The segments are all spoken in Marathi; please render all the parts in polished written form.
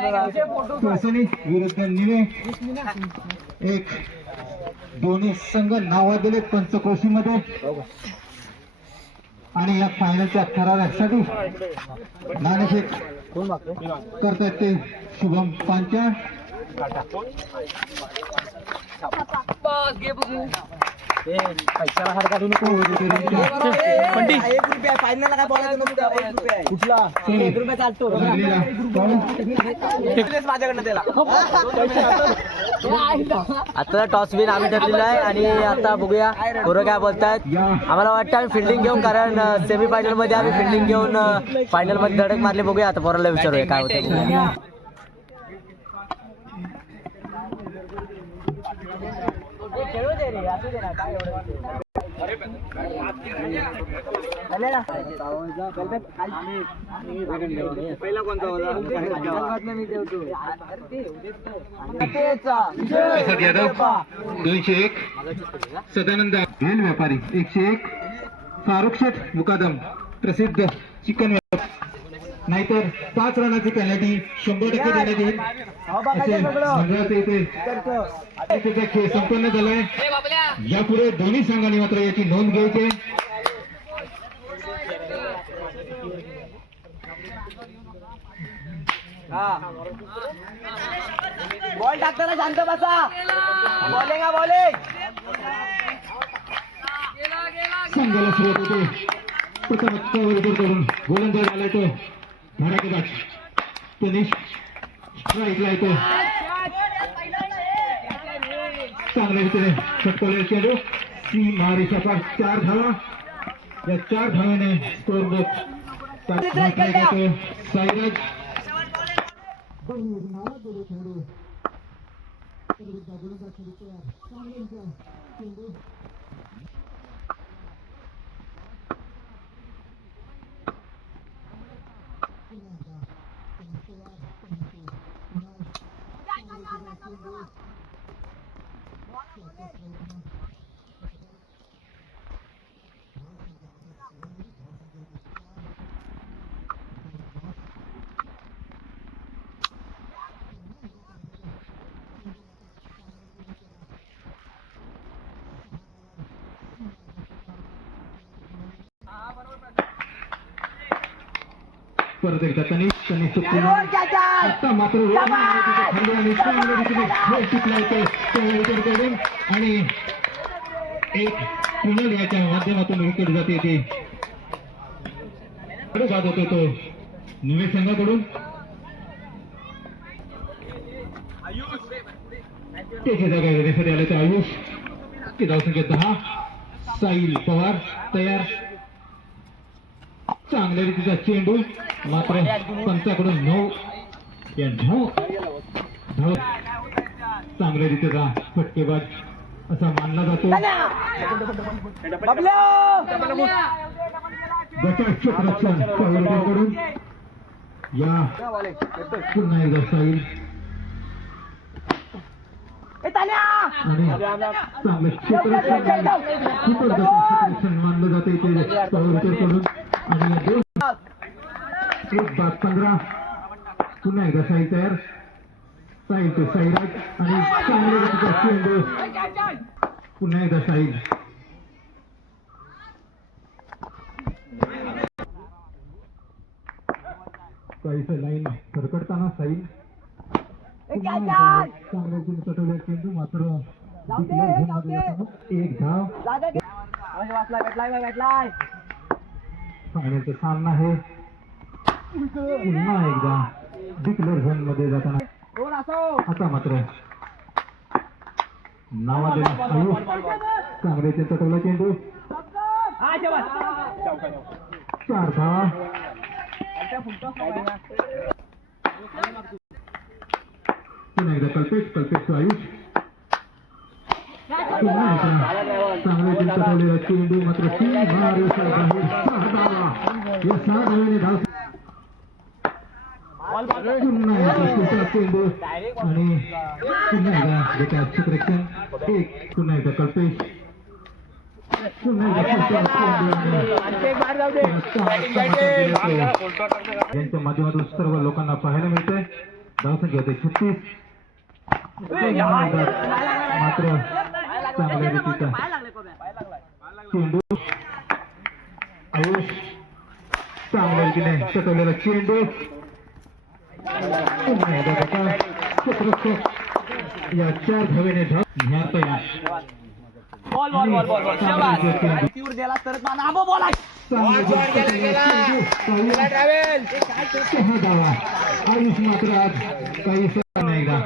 तोसणी विरुद्ध निळे एक दोन्ही संघ नावाजलेले पंचक्रोशीमध्ये आणि या फायनलच्या थरारासाठी नाणेफेक करतात ते शुभम पांचाळ पैशाला हार काढू नको. फायनल काय बोलायचं नको. कुठला 1 रुपया चालतो माझ्याकडनं त्याला. आता टॉस विन आम्ही ठरलेला आहे आणि आता बघूया पोरं काय बोलतायत. आम्हाला वाटतं आम्ही फिल्डिंग घेऊन, कारण सेमी फायनल मध्ये आम्ही फिल्डिंग घेऊन फायनल मध्ये धडक मारली. बघूया आता पोराला विचारूया काय होतं. पहिला कोणता यादव 201 सदानंद भेल व्यापारी 101 फारुख शेठ मुकादम प्रसिद्ध चिकन नाहीतर 5 रनाची पेनल्टी 100% देण्यात येईल असे मंडळाचे इथे खेळ संपन्न झालाय. यापुढे दोन्ही संघांनी मात्र याची नोंद घ्यायची. बॉल टाकताना शांत बसा. बॉलिंग हा बॉलिंग. संघाला सुरुवात होते. प्रथम करून गोलंदाज आलाय तो धडाकेबाज तनिष स्ट्राईकला येतो. चांगल्या रीतीने षटकोले चेंडू मारी सपाट 4 धावा. या 4 धावाने स्कोर बोर्ड साईराज परत एकदा तनिष आता मात्र आणि एक पुनल याच्या माध्यमातून विकेट जाते ते बाद होतो तो निळे संघाकडून. त्याची जागा घेण्यासाठी आले तर आयुष ती धावसंख्या 10. साहिल पवार तयार. चांगल्या रीतीचा चेंडू मात्र पंचाकडून 9 या 9 धाव चांगल्या रीतीचा फटकेबाज असा मानला जातो. क्षेत्ररक्षण कडून या पुन्हा एकदा साहिल आणि चांगलं क्षेत्ररक्षण मानलं जाते ते कडून. आणि 1-15 पुन्हा एकदा साहिल तयार. साहिल तो साईराज आणि चांगल्या चेंडू पुन्हा एकदा साहिल. साईचं लाईन सरकडताना साहिल चांगल्या चटवल्या चेंडू मात्र 1 धाव. फायनलचा सामना आहे पुन्हा एकदा डिक्लेअर झोन मध्ये जाताना. आता मात्र नावाजलेला काँग्रेसचे चटवला चेंडू 4 धावा. पुन्हा एकदा कल्पेश आयुष पुन्हा एकदा चांगले चटवलेला चेंडू मात्र 3 धावा. 6 धावा. या 6 धावाने धाव पुन्हा एकदा चेंडू आणि पुन्हा एकदा क्षेत्ररक्षण 1. पुन्हा एकदा कल्पेश यांच्या माध्यमातून सर्व लोकांना पाहायला मिळतंय. धावसंख्या होते 36. मात्र चांगल्या रीतीचा चेंडू आयुष चांगल्या रीतीने टकवलेला चेंडू पुन्हा एकदा त्याचा क्षेत्ररक्षक या 4 धावेने ह्या तयार आयुष मात्र आज काही नाही का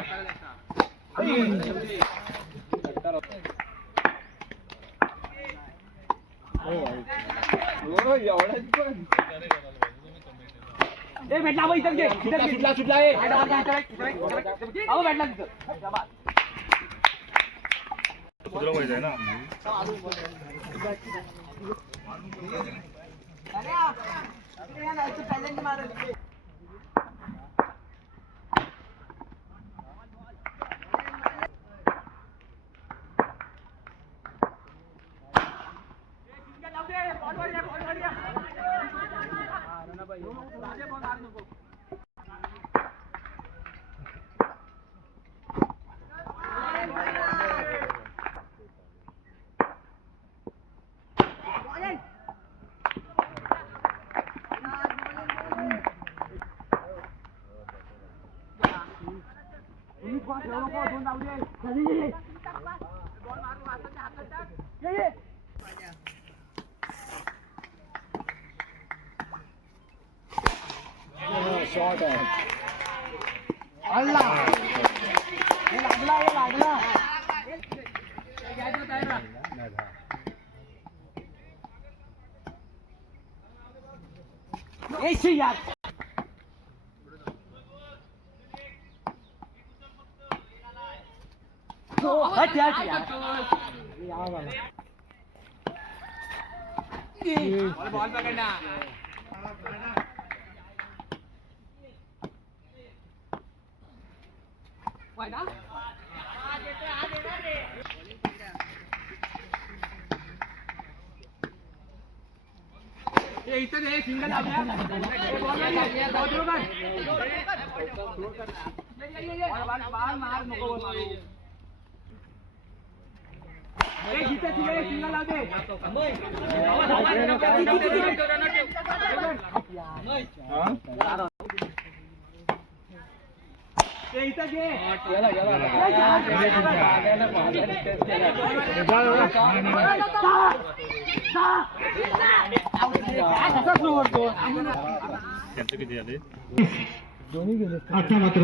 आता मात्र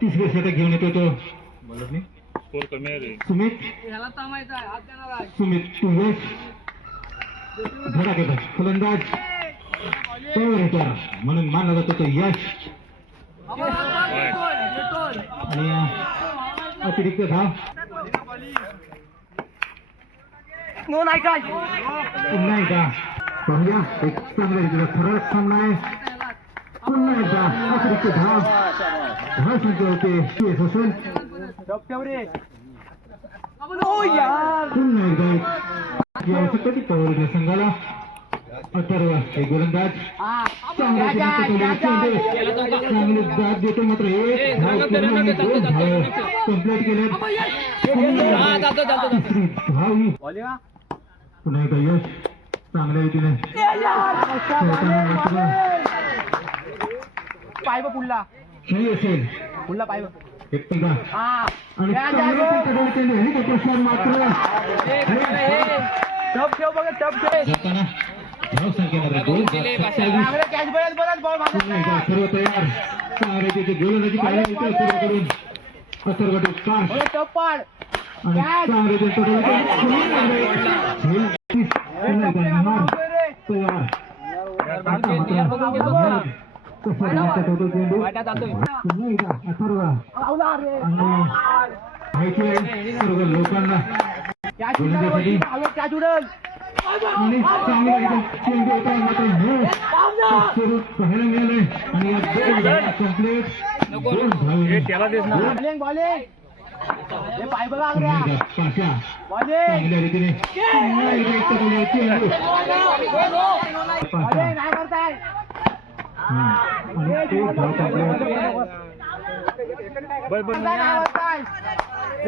तिसरे षटक घेऊन येतो तो सुमित तू यश धडाकेबाज फलंदाज म्हणून मानला जातो तो यश आणि अतिरिक्त धाव पुन्हा एकदा पाहूया एक चांगल्या रीतीचा सरळ सामना आहे पुन्हा एकदा अतिरिक्त धाव संख्या होते PS असेल पुन्हा एकदा याचं कधी पवरच्या संघाला अथर्व एक गोलंदाज चांगले दाद देतो मात्र एक धाव पूर्ण आणि 2 धाव कंप्लीट केले पुन्हा एकदा यश चांगल्या रीतीने खेळी असेल एकदा आणि हेलिकॉप्टर मात्र जाताना धाव संख्येमध्ये 2 सर्व तयार चांगले तिथे गोलंदाजी पाहायला करून अथर्व काश आणि चांगले सर्व लोकांना आणि चांगला चेंडू मात्र पाहायला मिळालंय आणि कंप्लीट 2 धावे चांगल्या रीतीने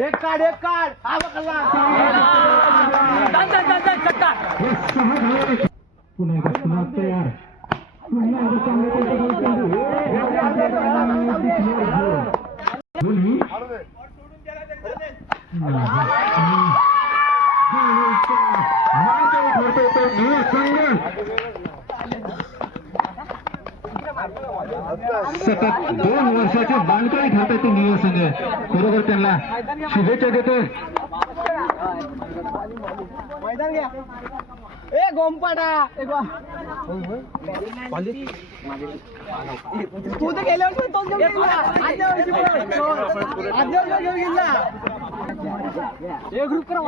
एक काढ हा बघा पुन्हा एकदा पुन्हा तयार पुन्हा एकदा चांगल्या सतत 2 वर्षाचे बालकाई ठेवतात ते निळ संघ. बरोबर त्यांना शुभेच्छा देतो. मैदान घ्या ए गोमपाडा तू तर गेल्या वर्षी तोच घेऊन गेला आदल्या वर्षी घेऊन गेला एक ग्रुप करा